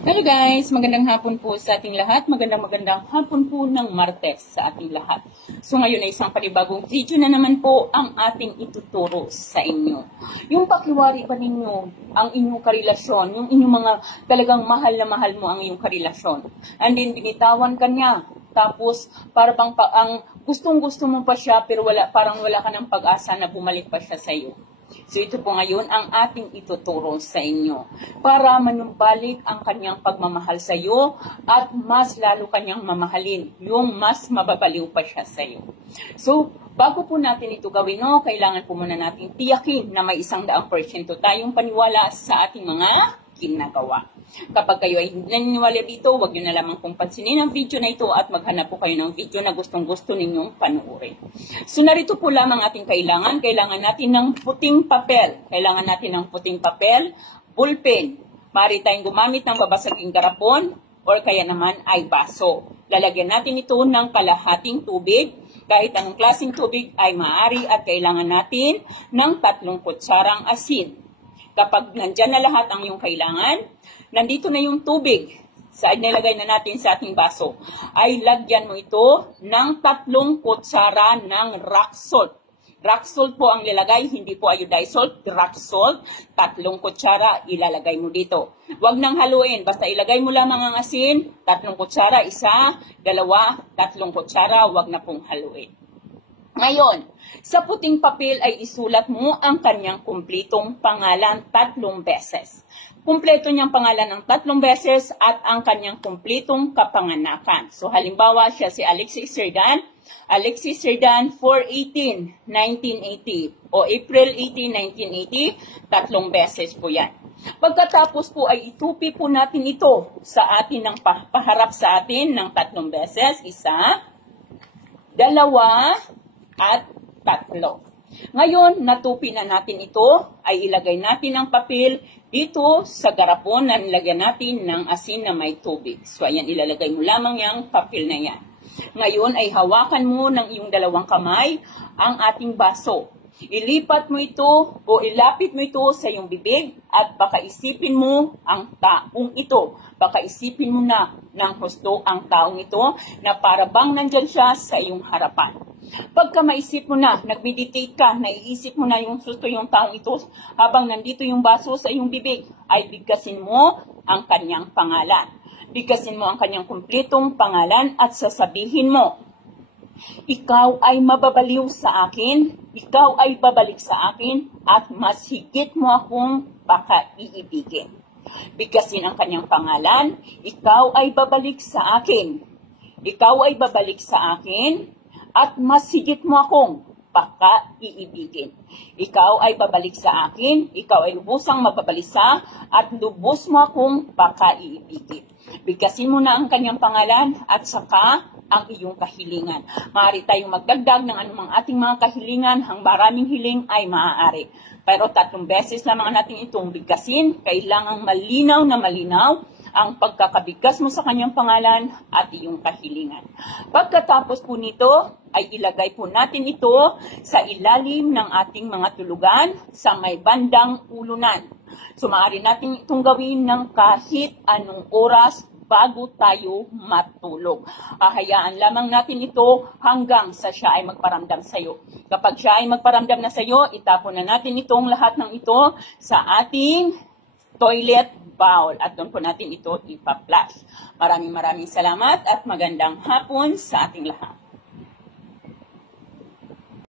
Hello guys, magandang hapon po sa ating lahat. Magandang hapon po ng Martes sa ating lahat. So ngayon ay isang panibagong video na naman po ang ating ituturo sa inyo. Yung pakiwari ba ninyo ang inyong karelasyon, yung inyong mga talagang mahal na mahal mo ang inyong karelasyon. And then binitawan ka niya. Tapos para bang ang gustong-gusto mo pa siya pero parang wala ka ng pag-asa na bumalik pa siya sa iyo. So ito po ngayon ang ating ituturo sa inyo para manumbalik ang kanyang pagmamahal sa iyo at mas lalo kanyang mamahalin, yung mas mababaliw pa siya sa iyo. So bago po natin ito gawin, kailangan po muna natin tiyakin na may 100% tayong paniwala sa ating mga ginagawa. Kapag kayo ay naniniwala dito, huwag nyo na lamang kung pansinin ang video na ito at maghanap po kayo ng video na gustong-gusto ninyong panuorin. So narito po lamang ating kailangan. Kailangan natin ng puting papel. Kailangan natin ng puting papel, ballpen. Maaari tayong gumamit ng babasaging garapon or kaya naman ay baso. Lalagyan natin ito ng kalahating tubig. Kahit anong klaseng tubig ay maaari at kailangan natin ng 3 kutsarang asin. Kapag nandyan na lahat ang iyong kailangan, nandito na yung tubig sa nilagay na natin sa ating baso, ay lagyan mo ito ng 3 kutsara ng rock salt. Rock salt po ang nilagay, hindi po iodized salt, rock salt. 3 kutsara ilalagay mo dito. Huwag nang haluin, basta ilagay mo lamang ang asin, 3 kutsara, 1, 2, 3 kutsara, huwag na pong haluin. Ngayon, sa puting papel ay isulat mo ang kanyang kumpletong pangalan 3 beses. Kumpleto niyang pangalan ng 3 beses at ang kanyang kumpletong kapanganakan. So halimbawa siya si Alexis Serdan. Alexis Serdan, 4/18/1980 o April 18, 1980, 3 beses po yan. Pagkatapos po ay itupi po natin ito sa atin ng paharap sa atin ng 3 beses. 1, 2, at 3. Ngayon, natupi na natin ito, ay ilagay natin ang papel dito sa garapon na nilagyan natin ng asin na may tubig. So, ayan, ilalagay mo lamang yung papel na yan. Ngayon, ay hawakan mo ng iyong 2 kamay ang ating baso. Ilipat mo ito o ilapit mo ito sa iyong bibig at baka isipin mo ang taong ito. Baka isipin mo na ng husto ang taong ito na para bang nandyan siya sa iyong harapan. Pagka maisip mo na, nag-meditate ka, naiisip mo na yung susto yung taong ito, habang nandito yung baso sa iyong bibig, ay bigkasin mo ang kanyang pangalan. Bigkasin mo ang kanyang kumpletong pangalan at sasabihin mo, ikaw ay mababaliw sa akin, ikaw ay babalik sa akin, at mas higit mo akong baka iibigin. Bigkasin ang kanyang pangalan, ikaw ay babalik sa akin, ikaw ay babalik sa akin, at mas higit mo akong baka iibigin. Ikaw ay babalik sa akin, ikaw ay lubusang mababalisa, at lubos mo akong baka iibigin. Bigkasin mo na ang kanyang pangalan at saka ang iyong kahilingan. Maaari tayong magdagdag ng anumang ating mga kahilingan, ang maraming hiling ay maaari. Pero 3 beses lamang natin itong bigkasin, kailangang malinaw na malinaw ang pagkakabigkas mo sa kanyang pangalan at iyong kahilingan. Pagkatapos po nito, ay ilagay po natin ito sa ilalim ng ating mga tulugan sa may bandang ulunan. So maaari natin itong gawin ng kahit anong oras bago tayo matulog. Hahayaan lamang natin ito hanggang sa siya ay magparamdam sa iyo. Kapag siya ay magparamdam na sa iyo, itapon na natin itong lahat ng ito sa ating toilet bowl at doon po natin ito ipa-flush. Maraming salamat at magandang hapon sa ating lahat.